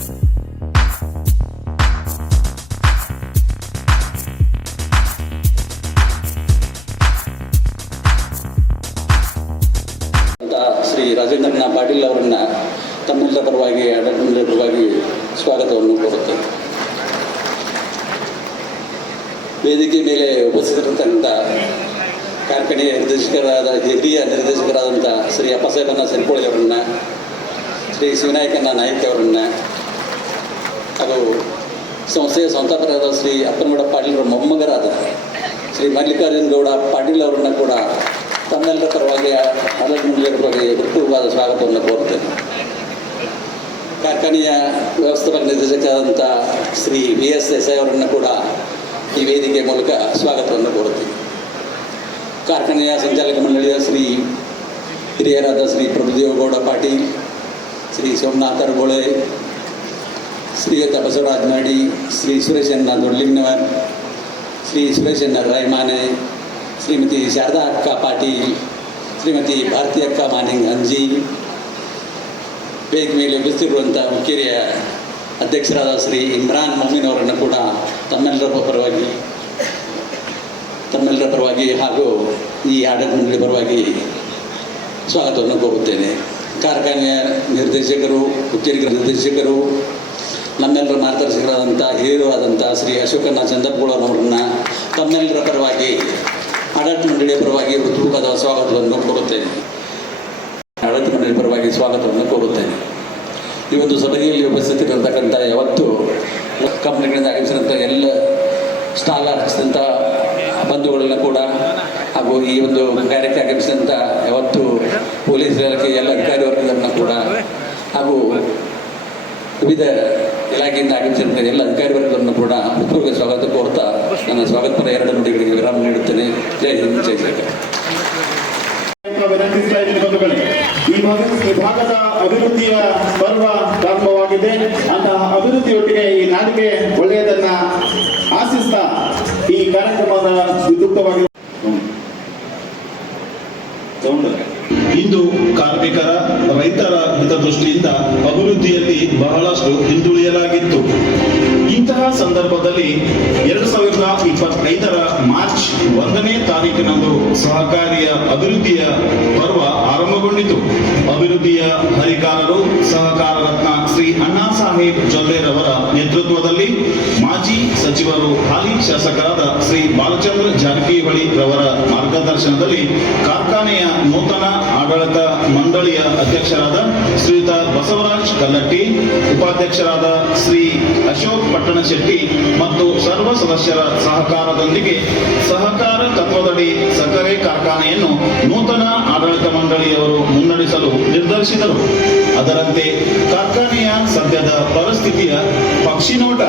ಶ್ರೀ ರಾಜೇಂದ್ರನ ಪಾಟೀಲ್ ಅವರನ್ನ ತಮ್ಮೆಲ್ಲರ ಪರವಾಗಿ ಪರವಾಗಿ ಸ್ವಾಗತವನ್ನು ಕೋರುತ್ತೇನೆ. ವೇದಿಕೆ ಮೇಲೆ ಉಪಸ್ಥಿತರಂತ ಕಾರ್ಖಾನೆಯ ನಿರ್ದೇಶಕರಾದ ಹಿರಿಯ ನಿರ್ದೇಶಕರಾದಂಥ ಶ್ರೀ ಅಪ್ಪಸಾಹೇಬನ ಸರಿಕೋಳಿ ಅವರನ್ನ, ಶ್ರೀ ಶಿವನಾಯಕನ ನಾಯ್ಕ ಅವರನ್ನ ಹಾಗೂ ಸಂಸ್ಥೆಯ ಸಂಸ್ಥಾಪಕರಾದ ಶ್ರೀ ಅಪ್ಪನಗೌಡ ಪಾಟೀಲ್ರ ಮೊಮ್ಮಗರಾದ ಶ್ರೀ ಮಲ್ಲಿಕಾರ್ಜುನ ಗೌಡ ಪಾಟೀಲ್ ಅವರನ್ನ ಕೂಡ ತಮ್ಮೆಲ್ಲರ ಪರವಾಗಿ ಮಂಡಳಿಯ ಪರವಾಗಿ ಹೃತ್ಪೂರ್ವವಾದ ಸ್ವಾಗತವನ್ನು ಕೋರುತ್ತೇನೆ. ಕಾರ್ಖಾನೆಯ ವ್ಯವಸ್ಥಾಪಕ ನಿರ್ದೇಶಕರಾದಂಥ ಶ್ರೀ ವಿ ಎಸ್ ದೇಸಾಯಿ ಅವರನ್ನು ಕೂಡ ಈ ವೇದಿಕೆ ಮೂಲಕ ಸ್ವಾಗತವನ್ನು ಕೋರುತ್ತೇನೆ. ಕಾರ್ಖಾನೆಯ ಸಂಚಾಲಕ ಮಂಡಳಿಯ ಶ್ರೀ ಹಿರಿಯರಾದ ಶ್ರೀ ಪ್ರಭುದೇವಗೌಡ ಪಾಟೀಲ್, ಶ್ರೀ ಸೋಮನಾಥ ಅರಗೋಳೆ ಶ್ರೀಯುತ ಬಸವರಾಜ್ ನಾಡಿ, ಶ್ರೀ ಸುರೇಶಣ್ಣ ದೊಡ್ಲಿಂಗನವರ್, ಶ್ರೀ ಸುರೇಶಣ್ಣ ರಾಯಮಾನೆ ಶ್ರೀಮತಿ ಶಾರದಾ ಅಕ್ಕ ಪಾಟೀಲ್, ಶ್ರೀಮತಿ ಭಾರತಿ ಅಕ್ಕ ಮಾನಿಂಗ್ ಅಂಜಿ ವೇದಿಕೆ ಮೇಲೆ ಬಿಸ್ತಿರುವಂಥ ಹುಕ್ಕೇರಿಯ ಅಧ್ಯಕ್ಷರಾದ ಶ್ರೀ ಇಮ್ರಾನ್ ಮೊಮಿನ್ ಅವರನ್ನು ಕೂಡ ತಮ್ಮೆಲ್ಲರ ಪರವಾಗಿ ತಮ್ಮೆಲ್ಲರ ಪರವಾಗಿ ಹಾಗೂ ಈ ಆಡಳಿತ ಮಂಡಳಿ ಪರವಾಗಿ ಸ್ವಾಗತವನ್ನು ಕೋರುತ್ತೇನೆ. ಕಾರ್ಖಾನೆಯ ನಿರ್ದೇಶಕರು ಹುಕ್ಕೇರಿಗಳ ನಿರ್ದೇಶಕರು ನಮ್ಮೆಲ್ಲರ ಮಾರ್ಗದರ್ಶಕರಾದಂಥ ಹಿರಿಯರು ಶ್ರೀ ಅಶೋಕಣ್ಣ ಚಂದಪ್ಪಗಳವರನ್ನ ತಮ್ಮೆಲ್ಲರ ಪರವಾಗಿ ಆಡಳಿತ ಮಂಡಳಿಯ ಪರವಾಗಿ ಹೃತ್ಪೂರ್ವಕದ ಸ್ವಾಗತವನ್ನು ಕೋರುತ್ತೇನೆ. ಆಡಳಿತ ಮಂಡಳಿ ಪರವಾಗಿ ಸ್ವಾಗತವನ್ನು ಕೋರುತ್ತೇನೆ. ಈ ಒಂದು ಸಭೆಯಲ್ಲಿ ಉಪಸ್ಥಿತಿರತಕ್ಕಂಥ ಯಾವತ್ತು ಕಂಪ್ನಿಗಳಿಂದ ಆಗಮಿಸಿದಂಥ ಎಲ್ಲ ಸ್ಟಾಲ್ ಹಾಕಿಸಿದಂಥ ಬಂಧುಗಳನ್ನ ಕೂಡ ಹಾಗೂ ಈ ಒಂದು ಕಾರ್ಯಕ್ಕೆ ಆಗಮಿಸಿದಂಥ ಯಾವತ್ತು ಪೊಲೀಸ್ ಇಲಾಖೆ ಎಲ್ಲ ಅಧಿಕಾರಿ ವರ್ಗದನ್ನು ಕೂಡ ಹಾಗೂ ವಿವಿಧ ಇಲಾಖೆಯಿಂದ ಆಗಮಿಸಿದಂಥ ಎಲ್ಲ ಅಧಿಕಾರಿ ವರ್ಗದನ್ನು ಕೂಡ ಉಪಯೋಗ ಸ್ವಾಗತ ಕೋರ್ತಾ ನನ್ನ ಸ್ವಾಗತ ಪರ ಎರಡು ನುಡಿಗಳಿಗೆ ವಿರಾಮ ನೀಡುತ್ತೇನೆ. ಜೈ ಹಿಂದ್, ಜೈ ಸರ್ಕಾರ ಈ ಭಾಗದ ಅಭಿವೃದ್ಧಿಯ ಪರ್ವ ಪ್ರಾರಂಭವಾಗಿದೆ. ಅಂತಹ ಅಭಿವೃದ್ಧಿಯೊಟ್ಟಿಗೆ ಈ ನಾಡಿಗೆ ಒಳ್ಳೆಯದನ್ನ ಆಶಿಸ್ತಾ ಈ ಕಾರ್ಯಕ್ರಮದ ವಿದ್ಯುಕ್ತವಾಗಿ ಇಂದು ಕಾರ್ಮಿಕರ ರೈತರ ಹಿತದೃಷ್ಟಿಯಿಂದ ಅಭಿವೃದ್ಧಿಯಲ್ಲಿ ಬಹಳಷ್ಟು ಹಿಂದುಳಿಯಲಾಗಿತ್ತು. ಇಂತಹ ಸಂದರ್ಭದಲ್ಲಿ ಎರಡು ಸಾವಿರದ ಇಪ್ಪತ್ತೈದರ ಮಾರ್ಚ್ ಒಂದನೇ ತಾರೀಕಿನಂದು ಸಹಕಾರಿಯ ಅಭಿವೃದ್ಧಿಯ ಪರ್ವ ಆರಂಭಗೊಂಡಿತು. ಅಭಿವೃದ್ಧಿಯ ಹರಿಕಾರರು ಸಹಕಾರ ರತ್ನ ಶ್ರೀ ಅಣ್ಣಾ ಸಾಹೇಬ್ ಜೊಲ್ಲೆರವರ ನೇತೃತ್ವದಲ್ಲಿ ಮಾಜಿ ಸಚಿವರು ಹಾಲಿ ಶಾಸಕರಾದ ಶ್ರೀ ಬಾಲಚಂದ್ರ ಜಾರಕಿಹೊಳಿ ರವರ ಮಾರ್ಗದರ್ಶನದಲ್ಲಿ ಕಾರ್ಖಾನೆಯ ನೂತನ ಆಡಳಿತ ಮಂಡಳಿಯ ಅಧ್ಯಕ್ಷರಾದ ಶ್ರೀಯುತ ಬಸವರಾಜ್ ಕಲ್ಲಟ್ಟಿ, ಉಪಾಧ್ಯಕ್ಷರಾದ ಶ್ರೀ ಅಶೋಕ್ ಪಟ್ಟಣಶೆಟ್ಟಿ ಮತ್ತು ಸರ್ವ ಸದಸ್ಯರ ಸಹಕಾರದೊಂದಿಗೆ ಸಹಕಾರ ತತ್ವದಡಿ ಸಕ್ಕರೆ ಕಾರ್ಖಾನೆಯನ್ನು ನೂತನ ಆಡಳಿತ ಮಂಡಳಿಯವರು ಮುನ್ನಡೆಸಲು ನಿರ್ಧರಿಸಿದರು. ಅದರಂತೆ ಕಾರ್ಖಾನೆಯ ಸದ್ಯದ ಪರಿಸ್ಥಿತಿಯ ಪಕ್ಷಿನೋಟ.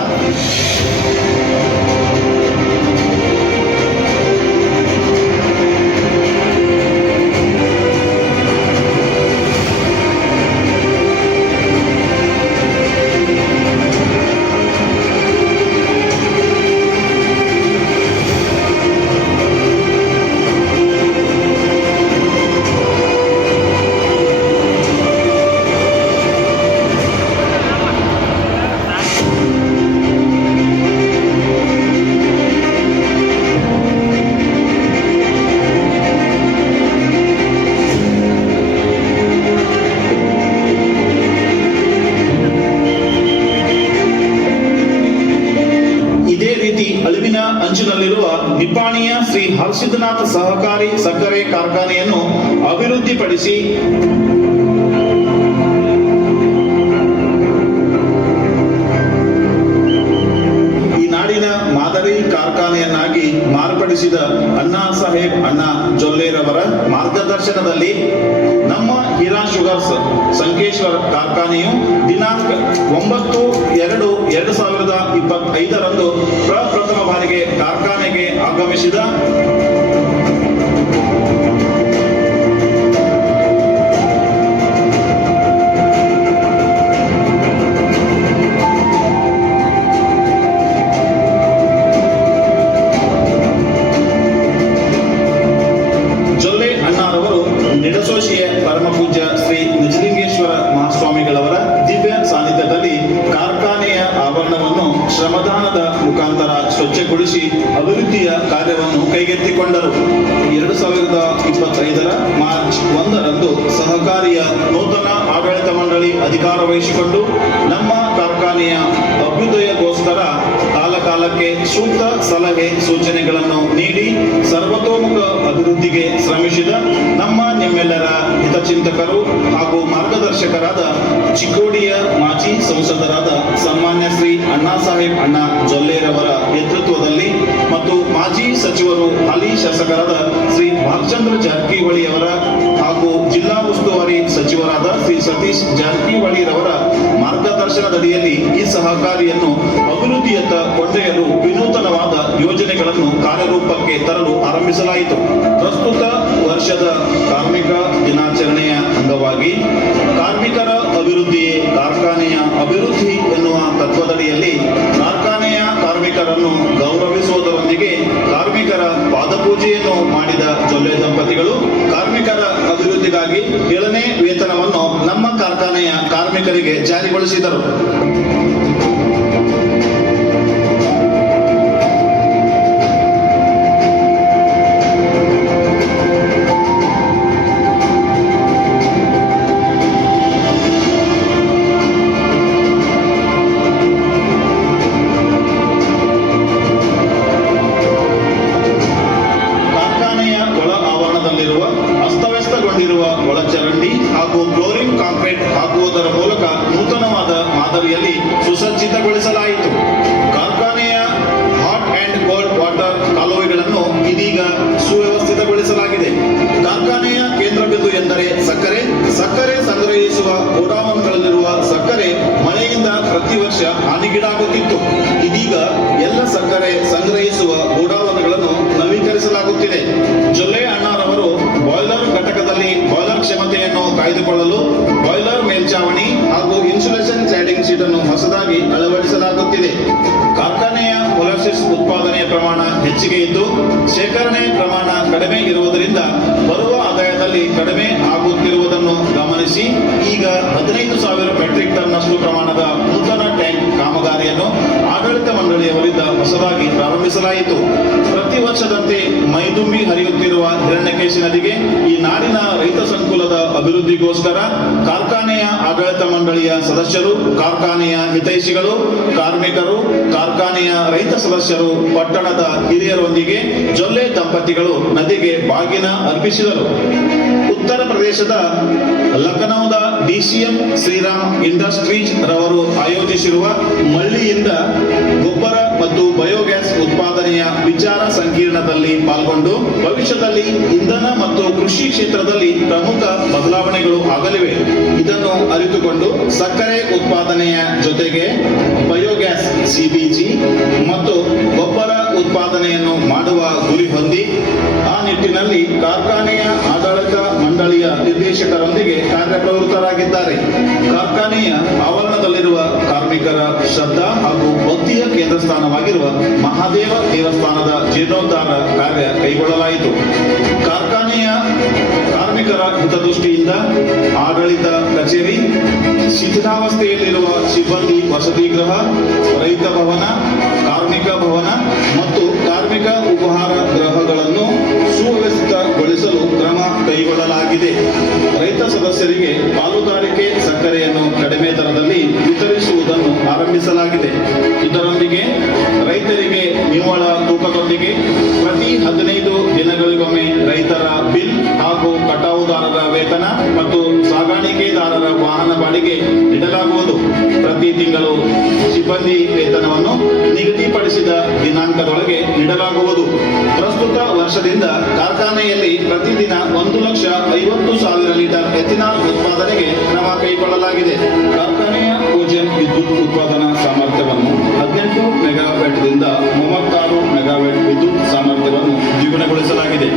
ಒಂಬತ್ತು ಎರಡು ಎರಡು ಸಾವಿರದ ಇಪ್ಪತ್ತೈದರಂದು ಪ್ರಪ್ರಥಮ ಬಾರಿಗೆ ಕಾರ್ಖಾನೆಗೆ ಆಗಮಿಸಿದ আপনারা ಕಾಲಕ್ಕೆ ಸೂಕ್ತ ಸಲಹೆ ಸೂಚನೆಗಳನ್ನು ನೀಡಿ ಸರ್ವತೋಮುಖ ಅಭಿವೃದ್ಧಿಗೆ ಶ್ರಮಿಸಿದ ನಮ್ಮ ನಿಮ್ಮೆಲ್ಲರ ಹಿತಚಿಂತಕರು ಹಾಗೂ ಮಾರ್ಗದರ್ಶಕರಾದ ಚಿಕ್ಕೋಡಿಯ ಮಾಜಿ ಸಂಸದರಾದ ಸನ್ಮಾನ್ಯ ಶ್ರೀ ಅಣ್ಣಾ ಸಾಹೇಬ್ ಅಣ್ಣಾ ಜೊಲ್ಲೆರವರ ನೇತೃತ್ವದಲ್ಲಿ ಮತ್ತು ಮಾಜಿ ಸಚಿವರು ಹಾಲಿ ಶಾಸಕರಾದ ಶ್ರೀ ಭಾಗಚಂದ್ರ ಜಾರಕಿಹೊಳಿ ಅವರ ಹಾಗೂ ಜಿಲ್ಲಾ ಉಸ್ತುವಾರಿ ಸಚಿವರಾದ ಶ್ರೀ ಸತೀಶ್ ಜಾರಕಿಹೊಳಿರವರ ಮಾರ್ಗದರ್ಶನದಡಿಯಲ್ಲಿ ಈ ಸಹಕಾರಿಯನ್ನು ಅಭಿವೃದ್ಧಿಯತ್ತ ಕೊಂಡೊಯ್ಯಲು ವಿನೂತನವಾದ ಯೋಜನೆಗಳನ್ನು ಕಾರ್ಯರೂಪಕ್ಕೆ ತರಲು ಆರಂಭಿಸಲಾಯಿತು. ಪ್ರಸ್ತುತ ವರ್ಷದ ಕಾರ್ಮಿಕ ದಿನಾಚರಣೆಯ ಅಂಗವಾಗಿ ಕಾರ್ಮಿಕರ ಅಭಿವೃದ್ಧಿಯೇ ಕಾರ್ಖಾನೆಯ ಅಭಿವೃದ್ಧಿ ಎನ್ನುವ ತತ್ವದಡಿಯಲ್ಲಿ ಕಾರ್ಖಾನೆಯ ಕಾರ್ಮಿಕರನ್ನು ಗೌರವಿಸುವುದರೊಂದಿಗೆ ಕಾರ್ಮಿಕರ ಪಾದಪೂಜೆಯನ್ನು ಮಾಡಿದ ಜೊಲ್ಲೆ ದಂಪತಿಗಳು ಕಾರ್ಮಿಕರ ಅಭಿವೃದ್ಧಿಗಾಗಿ ಏಳನೇ ವೇತನವನ್ನು ನಮ್ಮ ಕಾರ್ಖಾನೆಯ ಕಾರ್ಮಿಕರಿಗೆ ಜಾರಿಗೊಳಿಸಿದರು. ಮಂಡಳಿಯವರಿಂದ ಹೊಸದಾಗಿ ಪ್ರಾರಂಭಿಸಲಾಯಿತು. ಪ್ರತಿ ವರ್ಷದಂತೆ ಮೈದುಂಬಿ ಹರಿಯುತ್ತಿರುವ ಹಿರಣ್ಯಕೇಶಿ ನದಿಗೆ ಈ ನಾಡಿನ ರೈತ ಸಂಕುಲದ ಅಭಿವೃದ್ಧಿಗೋಸ್ಕರ ಕಾರ್ಖಾನೆಯ ಆಡಳಿತ ಮಂಡಳಿಯ ಸದಸ್ಯರು, ಕಾರ್ಖಾನೆಯ ಹಿತೈಷಿಗಳು, ಕಾರ್ಮಿಕರು, ಕಾರ್ಖಾನೆಯ ರೈತ ಸದಸ್ಯರು, ಪಟ್ಟಣದ ಹಿರಿಯರೊಂದಿಗೆ ಜೊಲ್ಲೆ ದಂಪತಿಗಳು ನದಿಗೆ ಬಾಗಿನ ಅರ್ಪಿಸಿದರು. ಉತ್ತರ ಪ್ರದೇಶದ ಲಖನೌದ ಡಿಸಿಎಂ ಶ್ರೀರಾಮ್ ಇಂಡಸ್ಟ್ರೀಸ್ ರವರು ಆಯೋಜಿಸಿರುವ ಮಳ್ಳಿಯಿಂದ ಗೊಬ್ಬರ ಮತ್ತು ಬಯೋಗ್ಯಾಸ್ ಉತ್ಪಾದನೆಯ ವಿಚಾರ ಸಂಕಿರಣದಲ್ಲಿ ಪಾಲ್ಗೊಂಡು ಭವಿಷ್ಯದಲ್ಲಿ ಇಂಧನ ಮತ್ತು ಕೃಷಿ ಕ್ಷೇತ್ರದಲ್ಲಿ ಪ್ರಮುಖ ಬದಲಾವಣೆಗಳು ಆಗಲಿವೆ. ಇದನ್ನು ಅರಿತುಕೊಂಡು ಸಕ್ಕರೆ ಉತ್ಪಾದನೆಯ ಜೊತೆಗೆ ಬಯೋಗ್ಯಾಸ್ ಸಿಬಿಜಿ ಮತ್ತು ಗೊಬ್ಬರ ಉತ್ಪಾದನೆಯನ್ನು ಮಾಡುವ ಗುರಿ ಹೊಂದಿ ಕಾರ್ಯಪ್ರವೃತ್ತರಾಗಿದ್ದಾರೆ ಕಾರ್ಖಾನೆಯ ಆವರಣದಲ್ಲಿರುವ ಕಾರ್ಮಿಕರ ಶ್ರದ್ಧಾ ಹಾಗೂ ಭಕ್ತಿಯ ಕೇಂದ್ರ ಸ್ಥಾನವಾಗಿರುವ ಮಹಾದೇವ ದೇವಸ್ಥಾನದ ಜೀರ್ಣೋದ್ಧಾರ ಕಾರ್ಯ ಕೈಗೊಳ್ಳಲಾಯಿತು. ಕಾರ್ಖಾನೆಯ ಕಾರ್ಮಿಕರ ಹಿತದೃಷ್ಟಿಯಿಂದ ಆಡಳಿತ ಕಚೇರಿ, ಶಿಥಿಲಾವಸ್ಥೆಯಲ್ಲಿರುವ ಸಿಬ್ಬಂದಿ ವಸತಿ ಗೃಹ, ರೈತ ಭವನ, ಕಾರ್ಮಿಕ ಭವನ ಮತ್ತು ಕಾರ್ಮಿಕ ಉಪಹಾರ ಗೃಹಗಳನ್ನು ಸುವ್ಯವಸ್ಥಿತಗೊಳಿಸಲು ಕ್ರಮ ಕೈಗೊಳ್ಳಲಾಗಿದೆ. ರೈತ ಸದಸ್ಯರಿಗೆ ಪಾಲುದಾರಿಕೆ ಸಕ್ಕರೆಯನ್ನು ಕಡಿಮೆ ದರದಲ್ಲಿ ವಿತರಿಸುವುದನ್ನು ಆರಂಭಿಸಲಾಗಿದೆ. ಇದರೊಂದಿಗೆ ರೈತರಿಗೆ ನಿವ್ವಳ ತೂಕದೊಂದಿಗೆ ಪ್ರತಿ ಹದಿನೈದು ದಿನಗಳಿಗೊಮ್ಮೆ ರೈತರ ಬಿಲ್ ಹಾಗೂ ಕಟಾವುದಾರರ ವೇತನ ಮತ್ತು ಸಾಗಾಣಿಕೆದಾರರ ವಾಹನ ಬಾಡಿಗೆ ನೀಡಲಾಗುವುದು. ಪ್ರತಿ ತಿಂಗಳು ಸಿಬ್ಬಂದಿ ವೇತನವನ್ನು ನಿಗದಿಪಡಿಸಿದ ದಿನಾಂಕದೊಳಗೆ ನೀಡಲಾಗುವುದು. ಪ್ರಸ್ತುತ ವರ್ಷದಿಂದ ಕಾರ್ಖಾನೆಯಲ್ಲಿ ಪ್ರತಿದಿನ ಒಂದು ಲಕ್ಷ ಐವತ್ತು ಸಾವಿರ ಲೀಟರ್ ಎಥಿನಾಲ್ ಉತ್ಪಾದನೆಗೆ ಕ್ರಮ ಕೈಗೊಳ್ಳಲಾಗಿದೆ. ಕಾರ್ಖಾನೆಯ ಕೋಜೆನ್ ವಿದ್ಯುತ್ ಉತ್ಪಾದನಾ ಸಾಮರ್ಥ್ಯವನ್ನು ಹದಿನೆಂಟು ಮೆಗಾವ್ಯಾಟ್ದಿಂದ ಮೂವತ್ತಾರು ಮೆಗಾವ್ಯಾಟ್ ವಿದ್ಯುತ್ ಸಾಮರ್ಥ್ಯವನ್ನು ದ್ವಿಗುಣಗೊಳಿಸಲಾಗಿದೆ.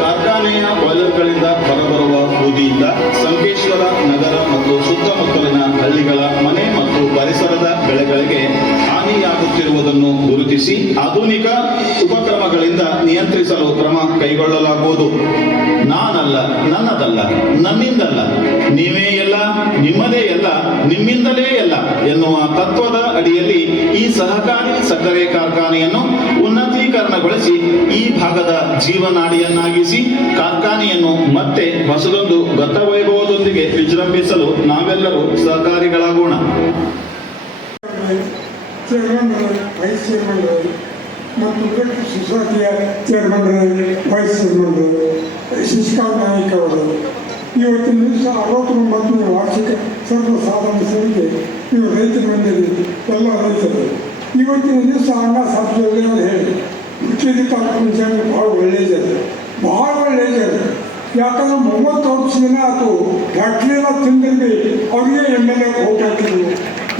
ಕಾರ್ಖಾನೆಯ ಬಾಯ್ಲರ್ಗಳಿಂದ ಹೊರಬರುವ ಬೂದಿಯಿಂದ ಸಂಕೇಶ್ವರ ನಗರ ಮತ್ತು ಸುತ್ತಮುತ್ತಲಿನ ಹಳ್ಳಿಗಳ ಮನೆ ಮತ್ತು ಪರಿಸರದ ಬೆಳೆಗಳಿಗೆ ಹಾನಿಯಾಗುತ್ತಿರುವುದನ್ನು ಗುರುತಿಸಿ ಆಧುನಿಕ ಉಪಕ್ರಮಗಳಿಂದ ನಿಯಂತ್ರಿಸಲು ಕ್ರಮ ಕೈಗೊಳ್ಳಲಾಗುವುದು. ನಾನಲ್ಲ, ನನ್ನದಲ್ಲ, ನನ್ನಿಂದಲ್ಲ, ನೀವೇ ಎಲ್ಲ, ನಿಮ್ಮದೇ ಎಲ್ಲ, ನಿಮ್ಮಿಂದಲೇ ಎಲ್ಲ ಎನ್ನುವ ತತ್ವದ ಅಡಿಯಲ್ಲಿ ಈ ಸಹಕಾರಿ ಸಕ್ಕರೆ ಕಾರ್ಖಾನೆಯನ್ನು ಉನ್ನತೀಕರಣಗೊಳಿಸಿ ಈ ಭಾಗದ ಜೀವನಾಡಿಯನ್ನಾಗಿಸಿ ಕಾರ್ಖಾನೆಯನ್ನು ಮತ್ತೆ ಹೊಸದೊಂದು ಗತವೈಭವದೊಂದಿಗೆ ವಿಜೃಂಭಿಸಲು ನಾವೆಲ್ಲರೂ ಸಹಕಾರಿಗಳಾಗೋಣ ಮತ್ತು ಸೊಸೈಟಿಯ ಚೇರ್ಮನ್ಗಳು ವೈಸ್ ಅವರು ಇವತ್ತಿನ ದಿವಸ ಅರವತ್ತೊಂಬತ್ತನೇ ವಾರ್ಷಿಕ ಸರ್ವ ಸಾಧನ ಸಭೆಗೆ ನೀವು ರೈತರು ಬಂದಿರಿ ಎಲ್ಲ ರೈತರು ಇವತ್ತಿನ ದಿವಸ ಅಣ್ಣ ಸಾಧ್ಯವೇ ಅಂತ ಹೇಳಿ. ಮುಖ್ಯಧಿಕಾರಿ ಜನ ಭಾಳ ಒಳ್ಳೆಯದು ಭಾಳ ಒಳ್ಳೆಯದು ಯಾಕಂದ್ರೆ ಮೂವತ್ತು ವರ್ಷದಿಂದ ಅದು ಫ್ಯಾಕ್ಟ್ರಿ ಎಲ್ಲ ತಿಂದಿರ್ಲಿ ಅವ್ರಿಗೆ ಎಂ ಎಲ್ ಎ ಓಟ್ ಹಾಕಿದ್ರು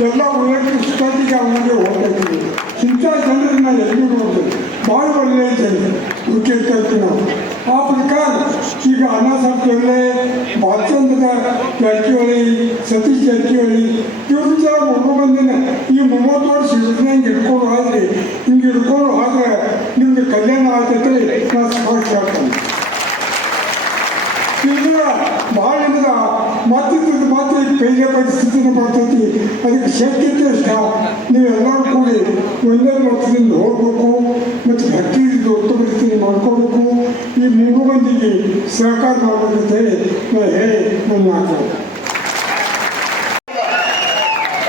ಎಲ್ಲ ಒಳ್ಳೆ ಸ್ಟೇಟಿಗೆ ಅವನಿಗೆ ಓಟ್ ಹಾಕಿದ್ರು ಇಂಥ ಜನರನ್ನ ಎಲ್ಲಿ ನೋಡ್ತೀವಿ ಭಾಳ ಒಳ್ಳೆಯ ಜನ ಕೇಳ್ತಾ ಇರ್ತೀವಿ ನಾವು ಆ ಪ್ರಕಾರ ಈಗ ಅಣ್ಣ ಸಾಹೇಬ್ ಜೊಲ್ಲೆ ಭಾಳಚಂದ್ರ ಜಾರಕಿಹೊಳಿ ಸತೀಶ್ ಜಾರಕಿಹೊಳಿ ಇವ್ರ ಜನ ಒಬ್ಬ ಬಂದಿನ. ಈ ಮೂವತ್ತು ವರ್ಷ ಯೋಜನೆ ಹಿಂಗೆ ಹಿಡ್ಕೊಂಡು ಹೋದ್ರೆ. ಹಿಂಗೆ ಹಿಡ್ಕೊಂಡು ಹೋದ್ರೆ ನಿಮ್ಗೆ ಕಲ್ಯಾಣ ಆಗ್ತೈತೆ ನಾನು ಸ್ಪಷ್ಟ ಹೇಳ್ತೇನೆ. ಈಗ ಭಾಳ ನಿಮ್ಗೆ ಮತ್ತಿದ್ದ ಮತ್ತೆ ಕೈಗೆ ಪರಿಸ್ಥಿತಿನ ಬರ್ತೈತಿ. ಅದಕ್ಕೆ ಶಕ್ಯತೆ ಅಷ್ಟ ನೀವೆಲ್ಲರೂ ಕೂಡಿ ಒಂದೇ ಮಟ್ಟದಿಂದ ಹೋಗ್ಬೇಕು. ಮಂದಿಗೆ ಸಹಕಾರ ಮಾಡ್ಬೇಕಂತ ಹೇಳಿ ನಾನು ಹೇಳಿ ನನ್ನ ಮಾತು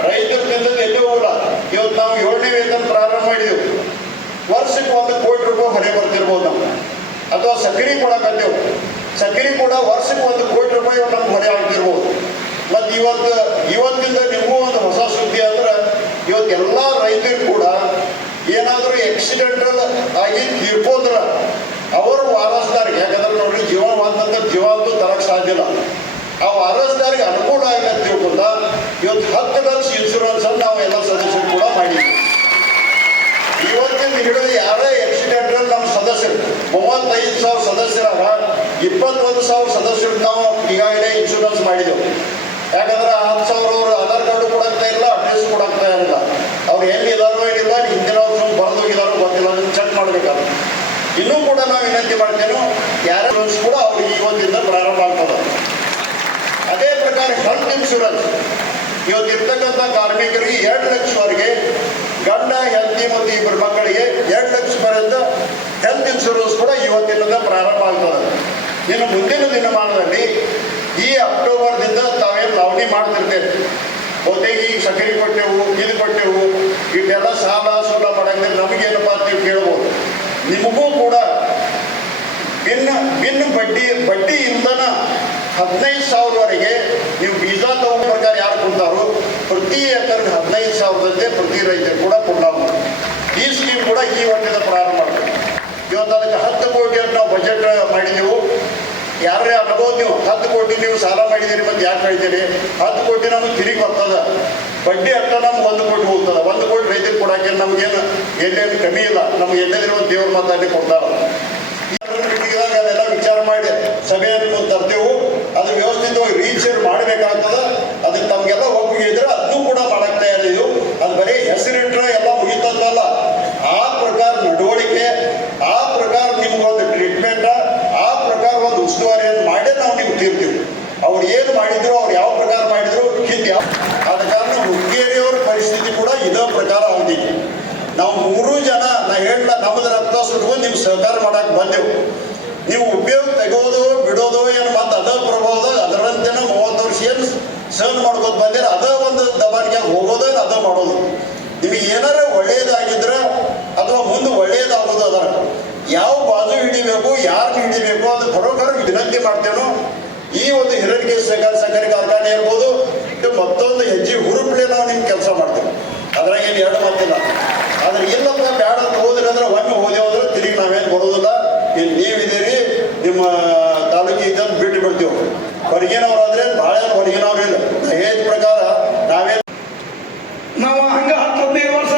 ರೈತರ ತಿಂದದ್ದು ಎಲ್ಲೂ ಹೋಗಲ್ಲ ಇವತ್ತು ನಾವು ಏಳನೇ ವೇತನ ಪ್ರಾರಂಭ ಮಾಡಿದೆವು ವರ್ಷಕ್ಕೆ ಒಂದು ಕೋಟಿ ರೂಪಾಯಿ ಹೊರೆ ಬರ್ತಿರ್ಬೋದು ನಮ್ಗೆ ಅಥವಾ ಸಕ್ಕರೆ ಕೊಡಕತ್ತೇವು ಸಕ್ಕರೆ ಕೂಡ ವರ್ಷಕ್ಕೆ ಒಂದು ಕೋಟಿ ರೂಪಾಯಿ ನಮ್ಗೆ ಹೊರೆ ಆಗ್ತಿರ್ಬೋದು ಮತ್ತು ಇವತ್ತು ಇವತ್ತಿಂದ ನಿಮಗೂ ಒಂದು ಹೊಸ ಸುದ್ದಿ ಅಂದ್ರೆ ಇವತ್ತು ಎಲ್ಲ ರೈತರು ಕೂಡ ಏನಾದರೂ ಆಕ್ಸಿಡೆಂಟಲ್ ಆಗಿ ತೀರ್ಕೋದ್ರ ಅವರು ವಾರಸ್ದಾರಿಗೆ ಯಾಕಂದ್ರೆ ನೋಡ್ರಿ ಜೀವ ಅಂತಂದ್ರೆ ಜೀವ ಅಂತೂ ತರಕ್ಕೆ ಸಾಧ್ಯ ಇಲ್ಲ ಆ ವಾರಸ್ದಾರಿಗೆ ಅನುಕೂಲ ಆಗತ್ತೆ ತಿಳ್ಕೊಂಡ ಇವತ್ತು ಹತ್ತು ಲಕ್ಷ ಇನ್ಶೂರೆನ್ಸ್ ಅನ್ನು ನಾವು ಎಲ್ಲ ಸದಸ್ಯರು ಕೂಡ ಮಾಡಿದ್ವಿ ಇವತ್ತಿನ ಹಿಡಿದು ಯಾರೇ ಆಕ್ಸಿಡೆಂಟ್ ನಮ್ಮ ಸದಸ್ಯರು. ಮೂವತ್ತೈದು ಸಾವಿರ ಸದಸ್ಯರಾಗ ಇಪ್ಪತ್ತೊಂದು ಸಾವಿರ ಸದಸ್ಯರು ನಾವು ಈಗಾಗಲೇ ಇನ್ಶೂರೆನ್ಸ್ ಮಾಡಿದೆವು. ಯಾಕಂದ್ರೆ ಹತ್ತು ಸಾವಿರ ಅವರು ಆಧಾರ್ ಕಾರ್ಡು ಕೊಡಕ್ತಾ ಇಲ್ಲ ಅಡ್ರೆಸ್ ಕೊಡಕ್ತಾ ಇಲ್ಲ. ಅವ್ರು ಎಲ್ಲಿ ಇದಾರೋ ಏನಿಲ್ಲ, ಹಿಂದಿನ ವರ್ಷ ಬರೆದು ಗೊತ್ತಿಲ್ಲ, ಅದನ್ನು ಚೆಕ್ ಮಾಡ್ಬೇಕಾದ್ರೆ ಇನ್ನೂ ಕೂಡ ನಾವು ವಿನಂತಿ ಮಾಡ್ತೇವೆ, ಯಾರ ಕೂಡ ಅವ್ರಿಗೆ ಇವತ್ತಿಂದ ಪ್ರಾರಂಭ ಆಗ್ತದೆ. ಅದೇ ಪ್ರಕಾರ ಹೆಲ್ತ್ ಇನ್ಶೂರೆನ್ಸ್ ಇವತ್ತಿರ್ತಕ್ಕಂಥ ಕಾರ್ಮಿಕರಿಗೆ ಎರಡು ಲಕ್ಷವರೆಗೆ ಗಂಡ, ಹೆಂಡತಿ ಮತ್ತು ಇಬ್ಬರು ಮಕ್ಕಳಿಗೆ ಎರಡು ಲಕ್ಷ ಪರ್ಯಂತ ಹೆಲ್ತ್ ಇನ್ಶೂರೆನ್ಸ್ ಕೂಡ ಇವತ್ತಿನಿಂದ ಪ್ರಾರಂಭ ಆಗ್ತದೆ. ಇನ್ನು ಮುಂದಿನ ದಿನಮಾನದಲ್ಲಿ ಈ ಅಕ್ಟೋಬರ್ದಿಂದ ತಾವೇನು ಲಾವಣಿ ಮಾಡ್ತಿರ್ತೇವೆ ಬಹುತೇಕ ಈ ಸಕ್ಕರೆ ಕೊಟ್ಟೆವು, ಇದು ಕೊಟ್ಟೆವು ಇದೆಲ್ಲ ಸಾಲ, ಸೂಲ ಮಾಡಂಗಿದ್ರೆ ನಮಗೇನಪ್ಪ ಅಂತ ನೀವು ಕೇಳ್ಬೋದು. ನಿಮಗೂ ಕೂಡ ಭಿನ್ನ ಭಿನ್ನ ಬಡ್ಡಿ ಬಡ್ಡಿ ಇಂಧನ ಹದಿನೈದು ಸಾವಿರವರೆಗೆ ನೀವು ಬೀಜ ತಗೊಂಡ ಪ್ರಕಾರ ಯಾರು ಕೊಡ್ತಾರೋ ಪ್ರತಿ ಎಕರೆಗೆ ಹದಿನೈದು ಸಾವಿರದಂತೆ ಪ್ರತಿ ರೈತರು ಕೂಡ ಕೊಡಲಾಗ್ತದೆ ಈ ಸ್ಕೀಮ್ ಕೂಡ ಈ ವರ್ಷದ ಪ್ರಾರಂಭ ಮಾಡ್ತೀವಿ ಇವತ್ತು ಅದಕ್ಕೆ ಹತ್ತು ಕೋಟಿ ಅಂತ ನಾವು ಬಜೆಟ್ ಮಾಡಿದೆವು. ಯಾರೇ ಅನ್ಬೋದು ನೀವು ಹತ್ತು ಕೋಟಿ ನೀವು ಸಾಲ ಮಾಡಿದ್ದೀರಿ ಮತ್ತೆ ಯಾಕೆ ಕಳಿತೀರಿ ಹತ್ತು ಕೋಟಿ ನಮಗೆ ತಿರುಗಿ ಬರ್ತದ. ಬಡ್ಡಿ ಅಂತ ನಮ್ಗೆ ಒಂದು ಕೋಟಿ ಹೋಗ್ತದ. ಒಂದು ಕೋಟಿ ರೈತರಿಗೆ ಕೊಡೋಕೆ ನಮಗೇನು ಎಲ್ಲೇನು ಕಮ್ಮಿ ಇಲ್ಲ. ನಮ್ಗೆ ಎಲ್ಲದಿರೋ ದೇವ್ರ ಮಾತಾಡಿ ಕೊಡ್ತಾರ. ಅದೆಲ್ಲ ವಿಚಾರ ಮಾಡಿ ಸಭೆಯನ್ನು ತರ್ತೇವೆ. ಅದು ವ್ಯವಸ್ಥಿತವಾಗಿ ರೀಚರ್ ಮಾಡಬೇಕಾಗ್ತದೆ? ಅದಕ್ಕೆ ತಮಗೆಲ್ಲ ಒಪ್ಪಿಗೆ ಇದ್ರೆ ಅದನ್ನು ಕೂಡ ಮಾಡಕ್ ತಯಾರಿದೆವು ಅದು ಬರೀ ಹೆಸರಿಟ್ರೆ ಎಲ್ಲ ಮುಗಿತದಲ್ಲ ಆ ಪ್ರಕಾರ ನಡವಳಿಕೆ ಆ ಪ್ರಕಾರ ನಿಮ್ಗೊಂದು ಟ್ರೀಟ್ಮೆಂಟ್ ಆ ಪ್ರಕಾರ ಒಂದು ಉಸ್ತುವಾರಿಯನ್ನು ಮಾಡೇ ನಾವು ನಿಮ್ಗೆ ತೀರ್ತೀವಿ ಅವ್ರು ಏನು ಮಾಡಿದ್ರು ಅವ್ರು ಯಾವ ಪ್ರಕಾರ ಮಾಡಿದ್ರು ಹಿಂದೆ ಯಾವ ಆದ ಕಾರಣ ಹುಕ್ಕೇರಿಯವರ ಪರಿಸ್ಥಿತಿ ಕೂಡ ಇದೇ ಪ್ರಕಾರ ಆಗಿದೆ ನಾವು ಮೂರು ಜನ ನಾ ಹೇಳ ನಮ್ಮದು ರಕ್ತ ಸುಟ್ಕೊಂಡು ನಿಮ್ಗೆ ಸಹಕಾರ ಮಾಡಕ್ ಬಂದೆವು ನೀವು ಉಪಯೋಗ ತೆಗೋದು ಬಿಡೋದು ಏನು ಮತ್ತೆ ಅದ ಪ್ರಭಾವದ ಅದರಂತೆನ ಮೂವತ್ತು ವರ್ಷ ಏನು ಸಹನ್ ಮಾಡ್ಕೋತ ಬಂದಿರ ಅದ ಒಂದು ದಬಾಣಿಗೆ ಹೋಗೋದು ಅದ ಮಾಡೋದು ನಿಮಗೆ ಏನಾರ ಒಳ್ಳೆಯದಾಗಿದ್ರೆ ಅಥವಾ ಮುಂದೆ ಒಳ್ಳೆಯದಾಗೋದು ಅದರ ಯಾವ ಬಾಜು ಹಿಡಿಬೇಕು ಯಾರು ಹಿಡಿಬೇಕು ಅದು ಬರೋಬ್ಬರ ವಿನಂತಿ ಮಾಡ್ತೇನೋ ಈ ಒಂದು ಹಿರಣಿಗೆ ಸಹಕಾರ ಸಹಕಾರಿ ಕಾರ್ಖಾನೆ ಇರ್ಬೋದು ಇದು ಮತ್ತೊಂದು ಹೆಜ್ಜೆ ಹುರುಪಲೆ ನಾವು ನಿಮ್ಗೆ ಕೆಲಸ ಮಾಡ್ತೇವೆ ಅದ್ರಾಗ ಏನು ಎರಡು ಮಾತಿಲ್ಲ ಆದ್ರೆ ಇಲ್ಲಪ್ಪ ಬ್ಯಾಡ ಅಂತ ಹೋದ್ರಿ ಅಂದ್ರೆ ಒಮ್ಮೆ ಹೋದೇವು ಅಂದ್ರೆ ತಿರುಗಿ ನಾವೇನು ಬರೋದಿಲ್ಲ ಇಲ್ಲಿ ನೀವಿದ್ದೀರಿ ನಿಮ್ಮ ತಾಲೂಕಿಗೆ ಇದ್ದಂತ ಬಿಟ್ಟು ಬಿಡ್ತೀವಿ ಹೊರಗಿನವ್ರಾದ್ರೆ ಭಾಳ ಜನ ಹೊರಗಿನವ್ರು ಇಲ್ಲ ಏಜ್ ಪ್ರಕಾರ ನಾವೇನು ನಾವು ಹಂಗ ಹತ್ತು ಹದಿನೈದು ವರ್ಷ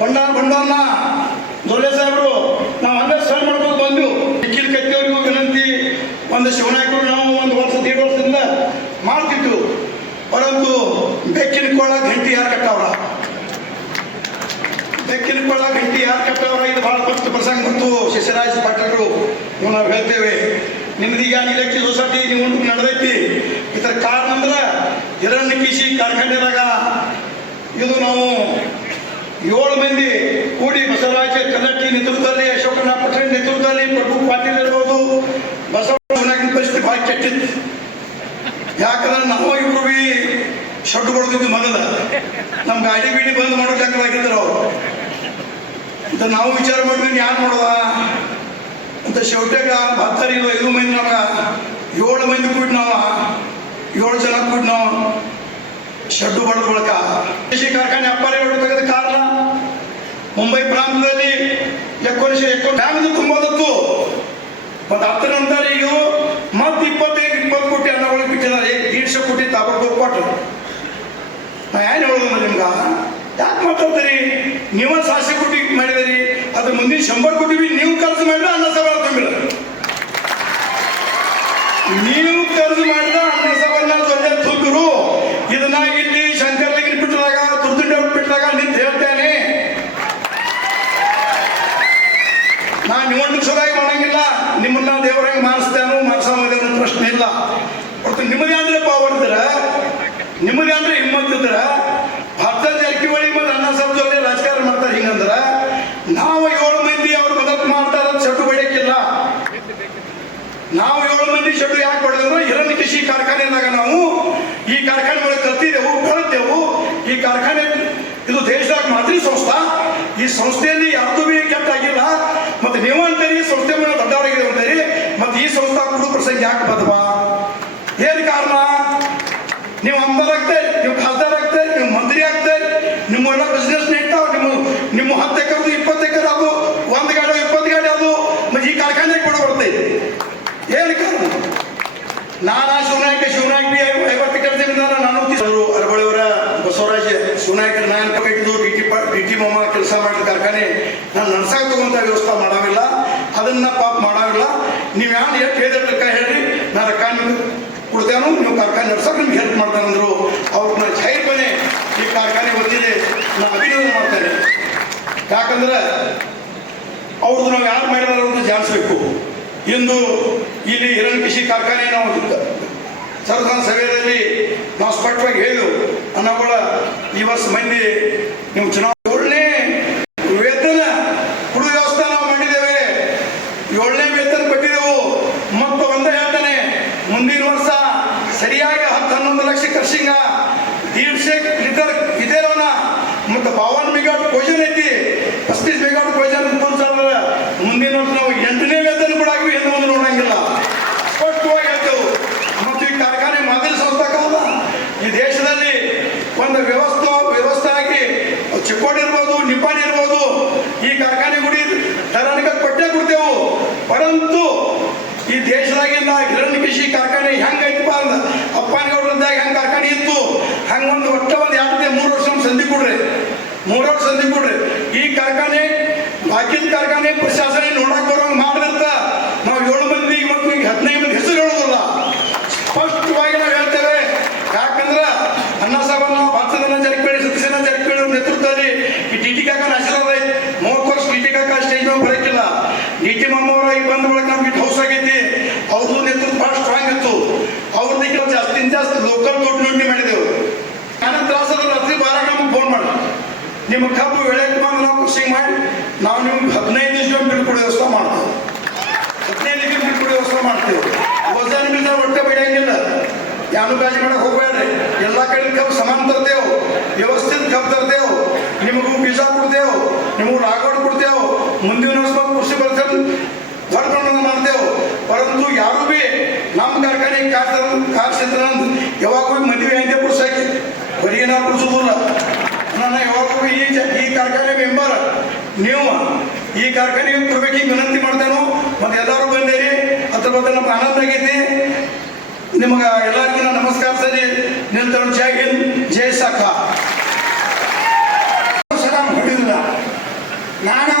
ಬಂಡಾರ ಬಂಡವನ್ನ ದೊರೆ ಸಾಹೇಬರು ನಾವು ಹಂಗ ಸಹಿ ಮಾಡ್ಕೊಂಡು ಬಂದು ನಿಖಿಲ್ ಕತ್ತಿಯವರಿಗೂ ವಿನಂತಿ ಒಂದು ಶಿವನಾಯಕರು ನಾವು ಒಂದು ವರ್ಷ ದೇಡ್ ವರ್ಷದಿಂದ ಮಾಡ್ತಿತ್ತು ಪರಂತು ಬೆಕ್ಕಿನ ಕೊಳ್ಳ ಗಂಟಿ ಯಾರು ಕಟ್ಟವ್ರ ಬೆಕ್ಕಿನ ಕೊಳ್ಳ ಗಂಟಿ ಯಾರು ಕಟ್ಟವ್ರ ಇದು ಬಹಳ ಗೊತ್ತು ಪ್ರಸಂಗ ಗೊತ್ತು ಶಿಶಿರಾಜ ಪಾಟೀಲರು ಇವು ನಾವು ಹೇಳ್ತೇವೆ ನಿಮ್ದು ಈಗ ಇಲೆಕ್ಟ್ರಿಕ್ ಸೊಸೈಟಿ ನೀವು ಉಂಟು ನಡೆದೈತಿ ಇದರ ಕಾರಣ ಅಂದ್ರೆ ಹಿರಣ್ಯ ಕೃಷಿ ಕಾರ್ಖಾನೆದಾಗ ಇದು ನಾವು ಏಳು ಮಂದಿ ಕೂಡಿ ಬಸವರಾಜ ಕಲ್ಲಟ್ಟಿ ನೇತೃತ್ವದಲ್ಲಿ ಅಶೋಕನ ಪಟೇಲ್ ನೇತೃತ್ವದಲ್ಲಿ, ಪ್ರಭು ಪಾಟೀಲ್ ಇರ್ಬೋದು ಬಸವರಾಜನ ಪರಿಸ್ಥಿತಿ ಭಾಳ ಕೆಟ್ಟಿತ್ತು ಯಾಕಂದ್ರೆ ನಾವು ಇಬ್ರು ಬಿ ಶೆಡ್ ಕೊಡ್ತಿದ್ವಿ ಮೊದಲ ನಮ್ಮ ಗಾಡಿ ಬೀಡಿ ಬಂದ್ ಮಾಡೋ ಲೆಕ್ಕದಾಗಿದ್ರು ಅವರು. ಅಂತ ನಾವು ವಿಚಾರ ಮಾಡಿದ್ವಿ ಯಾರು ಮಾಡೋದ ಅಂತ ಶೆವಟ್ಯಾಗ ಭತ್ತರಿ ಐದು ಮಂದಿ ನಮ್ಗ? ಏಳು ಮಂದಿ ಕೂಡಿ ನಾವ ಏಳು ಜನ ಕೂಡಿ ನಾವು ಶೆಡ್ಡು ಬಡದ ಬಳಕ. ಕೃಷಿ ಕಾರ್ಖಾನೆ ಅಪ್ಪಾರಿ ಹೊರಡು ತೆಗೆದ ಕಾರಣ ಮುಂಬೈ ಪ್ರಾಂತದಲ್ಲಿ ಎಕ್ಕೋನಿಶ ಎಕ್ಕೊಂಡು ಡ್ಯಾಮ್ದು ತುಂಬೋದತ್ತು ಮತ್ತು ಹತ್ತರ ನಂತರ ಈಗ ಮತ್ತೆ ಇಪ್ಪತ್ತೈದು, ಇಪ್ಪತ್ತು ಕೋಟಿ ಅನ್ನ ಒಳಗೆ ಬಿಟ್ಟಿದ್ದಾರೆ ದೀಡ್ಶೆ ಕೋಟಿ ತಾಬಡ್ಕೋರ್ ಕೊಟ್ಟರು ನಾ ಏನು ಹೇಳೋದು ನಿಮ್ಗೆ? ಯಾಕೆ ಮಾತಾಡ್ತೀರಿ? ನೀವ ಸಾಸಿ ಕೋಟಿ ಮಾಡಿದಿರಿ ಅದು ಮುಂದಿನ ಶಂಬರ್ ಕೋಟಿ ನೀವು ಖರ್ಚು ಮಾಡಿದ್ರೆ ಅನ್ನ ಸಂಬಳ ತುಂಬಿಲ್ಲ. ನೀವು ಖರ್ಚು ಮಾಡಿದ ಅನ್ನ ಸಭೆನ ದೊಡ್ಡ ತುಂಬಿರು ಇದನ್ನ ಇಲ್ಲಿ ಶಂಕರ್ಲಿಗೆ ಬಿಟ್ಟದಾಗ ದುರ್ದುಂಡ ಬಿಟ್ಟದಾಗ ನಿಂತು ಹೇಳ್ತೇನೆ ನಾ ನಿಮ್ಮನ್ನು ಸರಿಯಾಗಿ ಮಾಡಂಗಿಲ್ಲ ನಿಮ್ಮನ್ನ ದೇವರಾಗಿ ಮಾಡಿಸ್ತೇನೋ ಮಾಡಿಸೋದೇ ಒಂದು ಪ್ರಶ್ನೆ ಇಲ್ಲ ಒಟ್ಟು ನಿಮ್ಮದೇ ಅಂದ್ರೆ ಪವರ್ ಇದ್ರ ನಿಮ್ಮದೇ ಇದ್ರ ಭತ್ತ ಜಾರಕಿಹೊಳಿ ಮತ್ತು ಅಣ್ಣ ಸಾಹೇಬ್ ಜೊತೆ ರಾಜಕಾರಣ ಮಾಡ್ತಾರೆ ಹಿಂಗಂದ್ರ ನಾವು ಏಳು ಮಂದಿ ಅವ್ರು ಮದತ್ ಮಾಡ್ತಾರ ಚಟು ಬಡಿಯಕ್ಕಿಲ್ಲ ನಾವು ಏಳು ಮಂದಿ ಶೆಟ್ಟು ಯಾಕೆ ಹೊಡೆದ್ರೆ? ಹಿರಣ್ಯ ಕೃಷಿ ಕಾರ್ಖಾನೆದಾಗ ನಾವು ಈ ಕಾರ್ಖಾನೆ ಒಳಗೆ ಕಲ್ತಿದ್ದೆವು ಕಲಿತೆವು ಈ ಕಾರ್ಖಾನೆ ಇದು ದೇಶದಾಗ ಮಾದರಿ ಸಂಸ್ಥಾ. ಈ ಸಂಸ್ಥೆಯಲ್ಲಿ ಯಾರ್ದು ಬಿ ಕೆಟ್ಟಾಗಿಲ್ಲ. ಮತ್ತೆ ನೀವು ಅಂತೀರಿ ಸಂಸ್ಥೆ ಮೇಲೆ ದೊಡ್ಡವರಾಗಿದೆ ಅಂತೀರಿ ಮತ್ತೆ ಈ ಸಂಸ್ಥಾ ಕುಡು ಪ್ರಸಂಗ ಯಾಕೆ ಬದವಾ ಏನ್ ಕಾರಣ ನೀವು ಅಂಬರ್ ಆಗ್ತಾರೆ ನೀವು ಖಾಸದಾರ್ ಆಗ್ತಾರೆ ನೀವು ಮಂತ್ರಿ ಆಗ್ತಾರೆ ನಿಮ್ಮೆಲ್ಲ ಬಿಸ್ನೆಸ್ ನಡೀತಾವ ನಿಮ್ಮ ನಿಮ್ಮ ಹತ್ತು ಎಕರೆ ಇಪ್ಪತ್ತು ಎಕರೆ ಅದು ಒಂದು ಗಾಡಿ ಇಪ್ಪತ್ತು ಗಾಡಿ ಅದು ಮತ್ತೆ ಈ ಕಾರ್ಖಾನೆಗೆ ಕೂಡ ಬರ್ತೈತೆ ಏನು ಕಾರಣ ನಾನಾ ಶಿವನಾಯಕ ಶಿವನಾಯಕ ಬಿ ಐವತ್ತು ಕೆಲಸದಿಂದ ನಾನು ಅವರು ಅರಬಳಿಯವರ ಬಸವರಾಜ ಶಿವನಾಯಕರ ನಾನು ಕಟ್ಟಿದ್ದು ಡಿ ಟಿ ಡಿ ಟಿ ಮೊಮ್ಮ ಕೆಲಸ ಮಾಡಿದ ಕಾರ್ಖಾನೆ ನಾನು ನಡ್ಸಾಕ ತಗೊಂತ ವ್ಯವಸ್ಥೆ ಮಾಡಾವಿಲ್ಲ ಅದನ್ನ ಪಾಪ ಮಾಡಾವಿಲ್ಲ ನೀವು ಯಾರು ಎಷ್ಟು ಹೇಳಿದ ಲೆಕ್ಕ ಹೇಳ್ರಿ ನಾ ರೊಕ್ಕ ನಿಮ್ಗೆ ಕೊಡ್ತೇನು ನೀವು ಕಾರ್ಖಾನೆ ನಡೆಸೋಕೆ ನಿಮ್ಗೆ ಹೆಲ್ಪ್ ಮಾಡ್ತಾನಂದ್ರು ಅವ್ರನ್ನ ಬನ್ನಿ ಈ ಕಾರ್ಖಾನೆ ಬಂದಿದೆ. ನಾನು ಅಭಿನಂದನೆ ಮಾಡ್ತೇನೆ ಯಾಕಂದ್ರೆ ಅವ್ರದ್ದು ನಾವು ಯಾರು ಮಾಡಿದಾರ ಅವ್ರದ್ದು ಜಾಣಿಸ್ಬೇಕು ಇಂದು ಇಲ್ಲಿ ಹಿರಣ್ಯ ಕೃಷಿ ಕಾರ್ಖಾನೆ ನಾವು ಸರ್ಕಾರ ಸಭೆಯಲ್ಲಿ ನಾವು ಸ್ಪಷ್ಟವಾಗಿ ಹೇಳು ಅನ್ನೋಗಳ ಈ ವರ್ಷ ಮಂದಿ ನೀವು ಚುನಾವಣೆ ಏಳನೇ ವೇತನ ಕೊಡುವ ವ್ಯವಸ್ಥೆ ನಾವು ಮಾಡಿದ್ದೇವೆ ಏಳನೇ ವೇತನ ಕೊಟ್ಟಿದ್ದೆವು ಮತ್ತು ಒಂದೇ ಹೇಳ್ತಾನೆ ಮುಂದಿನ ವರ್ಷ ಸರಿಯಾಗಿ ಹತ್ತು ಹನ್ನೊಂದು ಲಕ್ಷ ಕರ್ಸಿಂಗ ದೀಡ್ಶೆ ಲೀಟರ್ ಇದೇರೋನ ಮತ್ತು ಬಾವನ್ ಮೆಗಾಟ್ ಭೋಜನ ಐತಿ ಪಸ್ತೀಸ್ ಮೆಗಾಟ್ ಭೋಜನ ತೋರ್ಸಲ್ಲ ಮುಂದಿನ ವರ್ಷ ನಾವು ಎಂಟನೇ ವೇತನ ಕೂಡ ಆಗಿವಿ ಎಂದು ಒಂದು ನೋಡಂಗಿಲ್ಲ ಸ್ಪಷ್ಟವಾಗಿ ಹೇಳ್ತೇವೆ ಮತ್ತು ಈ ಕಾರ್ಖಾನೆ ಮಾದರಿ ಸಂಸ್ಥಾ ಕಾಲ ಈ ದೇಶದಲ್ಲಿ ಒಂದು ವ್ಯವಸ್ಥೆ ವ್ಯವಸ್ಥೆ ಆಗಿ ಚಿಕ್ಕೋಡಿ ಇರ್ಬೋದು ನಿಪ್ಪಾಣಿ ಇರ್ಬೋದು ಈ ಕಾರ್ಖಾನೆ ಗುಡಿ ತರಾಣಿಕ ಕೊಟ್ಟೆ ಕೊಡ್ತೇವು ಪರಂತು ಈ ದೇಶದಾಗಿಂದ ಹಿರಣ್ಯ ಕೃಷಿ ಕಾರ್ಖಾನೆ ಹೆಂಗೈತಪ್ಪ ಅಂದ ಅಪ್ಪನಗೌಡ್ರದಾಗ ಹೆಂಗ್ ಕಾರ್ಖಾನೆ ಇತ್ತು, ಹಂಗ ಒಂದು ಒಟ್ಟ ಒಂದು ಎರಡು ಮೂರು ವರ್ಷ ಸಂಧಿ ಕೊಡ್ರಿ. ಮೂರು ವರ್ಷ ಸಂಧಿ ಕೊಡ್ರಿ. ಈ ಕಾರ್ಖಾನೆ, ಬಾಕಿದ ಕಾರ್ಖಾನೆ ಪ್ರಶಾಸನ ನೋಡಕ್ ಬರೋಂಗ್ ಮಾಡಿದಂತ ನಾವು ಏಳು ಮಂದಿ ಮತ್ತು ಹದಿನೈದು ಮಂದಿ ಹೆಸರು ಹೇಳೋದಿಲ್ಲ. ಸ್ಪಷ್ಟವಾಗಿ ನಾವು ಹೇಳ್ತೇವೆ, ಯಾಕಂದ್ರ ಅಣ್ಣ ಸಾಹೇಬ್ ನಾವು ಭಾರತದ ಜರಕೇಳಿ ಸತ್ಯಸೇನ ಜಾರಕಿಹೊಳಿ ಅವ್ರ ನೇತೃತ್ವದಲ್ಲಿ ಈ ಟಿಟಿ ಟಿ ಕಾಕ ಆಶೀರ್ವಾದ ಐತಿ ಮೂವತ್ತು ವರ್ಷ ಡಿ ಟಿ ಕಾಕ ಸ್ಟೇಜ್ ಮೇಲೆ ಬರಕಿಲ್ಲ ಡಿ ಟಿ ಮಾಮವ್ರ ಈಗ ಬಂದ ಬಳಿಕ ನಮ್ಗೆ ಹೌಸ್ ಆಗೈತಿ. ಅವ್ರದ್ದು ನೇತೃತ್ವ ಬಹಳ ಸ್ಟ್ರಾಂಗ್ ಇತ್ತು. ಅವ್ರದ್ದು ಜಾಸ್ತಿ ಜಾಸ್ತಿ ಲೋಕಲ್ ದೊಡ್ಡ ಮಾಡಿದೆವು. ನನಗೆ ತ್ರಾಸದ ರಾತ್ರಿ ಬಾರ ನಮ್ಗೆ ಫೋನ್ ಮಾಡಿ. ನಿಮ್ಮ ಕಬ್ಬು ಬೆಳೆಯಕ್ಕೆ ಬಂದು ನಾವು ಕೃಷಿ ಮಾಡಿ, ನಾವು ನಿಮ್ಗೆ ಹದಿನೈದು ದಿವಸ ಬಿಲ್ ಕೊಡೋ ವ್ಯವಸ್ಥೆ ಮಾಡ್ತೇವೆ. ಹದಿನೈದು ದಿವಸ ಬಿಲ್ ಕೊಡೋ ವ್ಯವಸ್ಥೆ ಮಾಡ್ತೇವೆ. ವಜನ್ ಬೀಜ ಹೊಟ್ಟೆ ಬೆಳೆಯಂಗಿಲ್ಲ ಯಾನು ಕಾಜಿ ಮಾಡಕ್ಕೆ ಹೋಗ್ಬೇಡ್ರಿ. ಎಲ್ಲ ಕಡೆ ಕಬ್ಬು ಸಮಾನ ತರ್ತೇವೆ. ವ್ಯವಸ್ಥಿತ ಕಬ್ಬು ತರ್ತೇವು. ನಿಮಗೂ ಬೀಜ ಕೊಡ್ತೇವೆ, ನಿಮಗೂ ಲಾಗೌಟ್ ಕೊಡ್ತೇವೆ, ಮುಂದಿನ ವರ್ಷ ಕೃಷಿ ಬರ್ತೇವೆ ದೊಡ್ಡ ಮಾಡ್ತೇವೆ. ಪರಂತು ಯಾರು ಬಿ ನಮ್ಮ ಕಾರ್ಖಾನೆ ಕಾರ್ ಕಾರ್ಯಕ್ಷೇತ್ರ ಯಾವಾಗ ಮದುವೆ ಅಂತೆ ಪುರುಷಕ್ಕೆ ಬರೀ ನಾವು ಪುರ್ಸೋದಿಲ್ಲ ನಾನು ಯಾವಾಗೂ ಈ ಈ ಕಾರ್ಖಾನೆ ಮೆಂಬರ್, ನೀವು ಈ ಕಾರ್ಖಾನೆ ಕೊಡ್ಬೇಕು ವಿನಂತಿ ಮಾಡ್ತೇನೆ, ಮತ್ತೆ ಎಲ್ಲರೂ ಬಂದಿರಿ, ಅದ್ರ ಬಗ್ಗೆ ನಮ್ಗೆ ಆನಂದ ಆಗೈತಿ. ನಿಮಗೆ ಎಲ್ಲರಿಗೂ ನಮಸ್ಕಾರ ಸರಿ. ನಿಂತ ಜೈ ಹಿಂದ್, ಜೈ ಸಾಖಾ ಸಲ ಹೊಡಿಲ್ಲ ನಾನು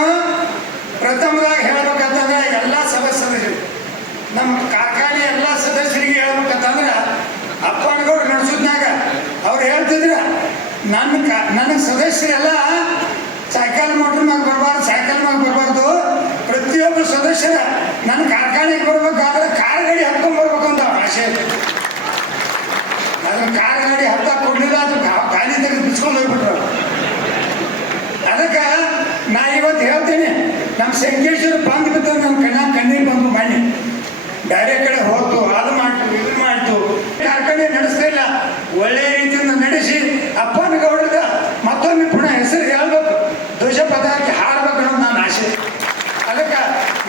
ಪ್ರಥಮದಾಗ ಹೇಳ್ಬೇಕಂತಂದ್ರೆ ಎಲ್ಲ ಸದಸ್ಯರಿಗೆ ನಮ್ಮ ಕಾರ್ಖಾನೆ ಎಲ್ಲ ಸದಸ್ಯರಿಗೆ ಹೇಳ್ಬೇಕಂತಂದ್ರೆ ಅಪ್ಪನಗೌಡ್ರು ನಡೆಸಿದ್ನಾಗ ಅವ್ರು ಹೇಳ್ತಿದ್ರ, ನನ್ನ ನನ್ನ ಸದಸ್ಯರೆಲ್ಲ ಸೈಕಲ್ ಮೋಟ್ರ್ ಮ್ಯಾಗ ಬರಬಾರ್ದು ಸೈಕಲ್ ಮ್ಯಾಗ ಬರಬಾರ್ದು ಪ್ರತಿಯೊಬ್ಬರು ಸದಸ್ಯರ ನನ್ನ ಕಾರ್ಖಾನೆಗೆ ಬರ್ಬೇಕಾದ್ರೆ ಕಾರ್ ಗಾಡಿ ಹತ್ಕೊಂಡ್ ಬರ್ಬೇಕು ಅಂತ ಅವ್ರ ಆಸೆ ಅದನ್ನ ಕಾರ್ ಗಾಡಿ ಹತ್ತ ಕೊಡ್ಲಿಲ್ಲ ಅದು ಗಾ- ಗಾಡಿ ತೆಗೆದು ಬಿಚ್ಕೊಂಡು ಹೋಗ್ಬಿಟ್ರು ಅದ ಶಂಕೇಶ್ವರ ಪಾಂಗ್ ನಮ್ಮ ಕಣ್ಣ ಕಣ್ಣೀರು ಬಂದು ಮಾಡಿ ಬೇರೆ ಕಡೆ ಹೋಗ್ತು ಅದು ಮಾಡ್ತು, ಇದು ಮಾಡ್ತು. ಕಾರ್ಖಾನೆ ನಡೆಸ್ತಾ ಇಲ್ಲ. ಒಳ್ಳೆಯ ರೀತಿಯಿಂದ ನಡೆಸಿ, ಅಪ್ಪನ ಗೌಡದ ಮತ್ತೊಮ್ಮೆ ಪುನಃ ಹೆಸರು ಹೇಳ್ಬೇಕು. ಧ್ವಜ ಹಾಕಿ ಹಾಡ್ಬೇಕು ಅನ್ನೋದು ನಾನು ಆಸೆ. ಅದಕ್ಕೆ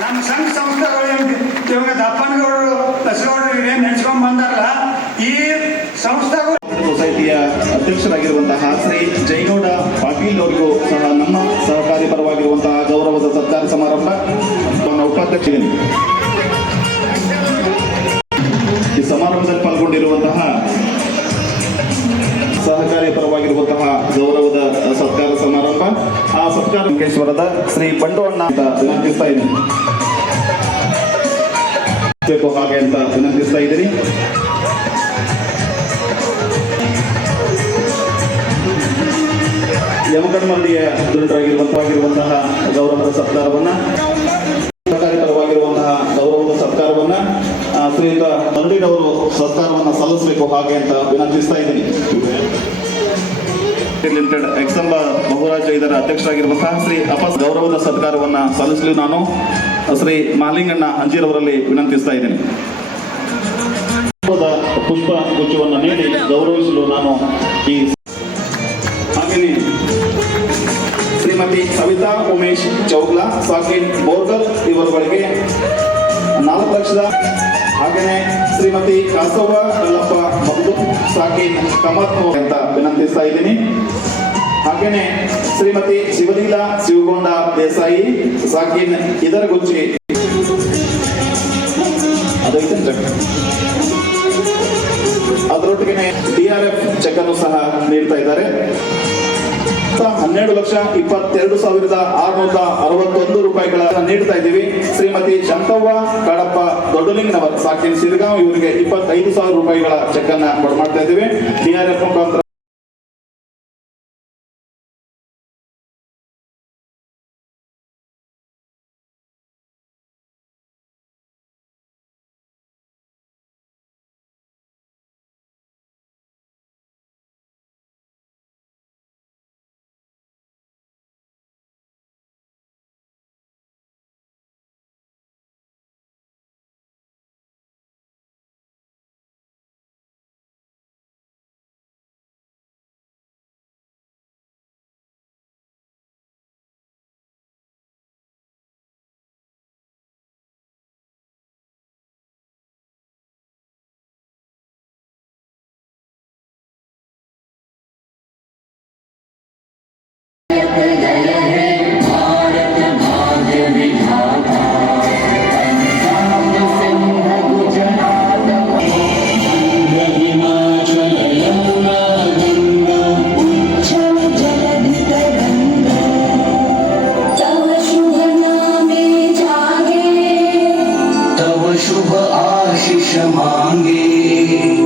ನಮ್ಮ ಸಂಘ ಸಂಸ್ಥೆಗಳು ಇವಾಗ ಅಪ್ಪನಗೌಡರು ಬಸಗೌಡರು ಏನು ನೆನೆಸ್ಕೊಂಡು ಬಂದಾರಲ್ಲ, ಈ ಸಂಸ್ಥೆಗಳು ಸೊಸೈಟಿಯ ಅಧ್ಯಕ್ಷರಾಗಿರುವಂತಹ ಶ್ರೀ ಜೈಗೌಡ ಈ ಸಮಾರಂಭದಲ್ಲಿ ಪಾಲ್ಗೊಂಡಿರುವಂತಹ ಸಹಕಾರಿ ಪರವಾಗಿರುವಂತಹ ಗೌರವದ ಸತ್ಕಾರ ಸಮಾರಂಭ ಆ ಸತ್ಕಾರ ಮುಖೇಶ್ವರದ ಶ್ರೀ ಬಂಡವಣ್ಣ ಅಂತ ವಿನಂತಿಸ್ತಾ ಇದ್ದೀನಿ. ಹಾಗೆ ಅಂತ ವಿನಂತಿಸ್ತಾ ಇದ್ದೀನಿ. ಯಮಕನ್ಮಲ್ಲಿಯ ದುಂಡರಾಗಿರುವಂತವಾಗಿರುವಂತಹ ಗೌರವದ ಸತ್ಕಾರವನ್ನ ಸರ್ಕಾರಿ ಪರವಾಗಿರುವಂತಹ ಗೌರವದ ಸತ್ಕಾರವನ್ನ ಆ, ಶ್ರೀಯುತ ಮರಡಿನವರು ಸತ್ಕಾರವನ್ನ ಸಲ್ಲಿಸಬೇಕು ಹಾಗೆ ಅಂತ ವಿನಂತಿಸ್ತಾ ಇದ್ದೀನಿ. ಲಿಮಿಟೆಡ್ ಎಕ್ಸಂಬ ಬಹುರಾಜ ಇದರ ಅಧ್ಯಕ್ಷರಾಗಿರುವಂತಹ ಶ್ರೀ ಅಪಸ್ ಗೌರವದ ಸತ್ಕಾರವನ್ನ ಸಲ್ಲಿಸಲು ನಾನು ಶ್ರೀ ಮಾಲಿಂಗಣ್ಣ ಅಂಜೀರವರಲ್ಲಿ ವಿನಂತಿಸ್ತಾ ಇದ್ದೀನಿ. ಪುಷ್ಪ ಗುಚ್ಛವನ್ನು ನೀಡಿ ಗೌರವಿಸಲು ನಾನು ಈ ಹಾಗೆಯೇ ಶ್ರೀಮತಿ ಸವಿತಾ ಉಮೇಶ್ ಚೌಗ್ಲಾ ಸಾಕಿನ್ ಬೋರ್ಗಲ್ ಇವರುಗಳಿಗೆ ನಾಲ್ಕು ಲಕ್ಷದ ಹಾಗೆಯೇ ಶ್ರೀಮತಿ ಕಾಸವ ಕಲ್ಲಪ್ಪ ಮತ್ತು ಸಾಕಿನ್ ಕಮತ್ ಅಂತ ವಿನಂತಿಸ್ತಾ ಇದ್ದೀನಿ. ಹಾಗೆಯೇ ಶ್ರೀಮತಿ ಶಿವಲೀಲಾ ಶಿವಗೊಂಡ ದೇಸಾಯಿ ಸಾಕಿನ್ ಇದರ ಗುಚ್ಚಿ. ಅದರೊಟ್ಟಿಗೆ ಡಿಆರ್ಎಫ್ ಚೆಕ್ ಅನ್ನು ಸಹ ನೀಡ್ತಾ ಇದ್ದಾರೆ. ಹನ್ನೆರಡು ಲಕ್ಷ, ಇಪ್ಪತ್ತೆರಡು ಸಾವಿರದ ಆರುನೂರ ಅರವತ್ತೊಂದು ರೂಪಾಯಿಗಳ ನೀಡ್ತಾ ಇದ್ದೀವಿ. ಶ್ರೀಮತಿ ಶಂತವ್ವ ಕಾಡಪ್ಪ ದೊಡ್ಡಲಿಂಗನವರ್, ಸಾಕಿನ ಸಿರಿಗಾಂವ್, ಇವರಿಗೆ ಇಪ್ಪತ್ತೈದು ಸಾವಿರ ರೂಪಾಯಿಗಳ ಚೆಕ್ ಅನ್ನ ಕೊಡ್ಮಾಡ್ತಾ ಇದ್ದೀವಿ. ಡಿಆರ್ಎಫ್ ಮುಖಾಂತರ बख्शिश मांगे।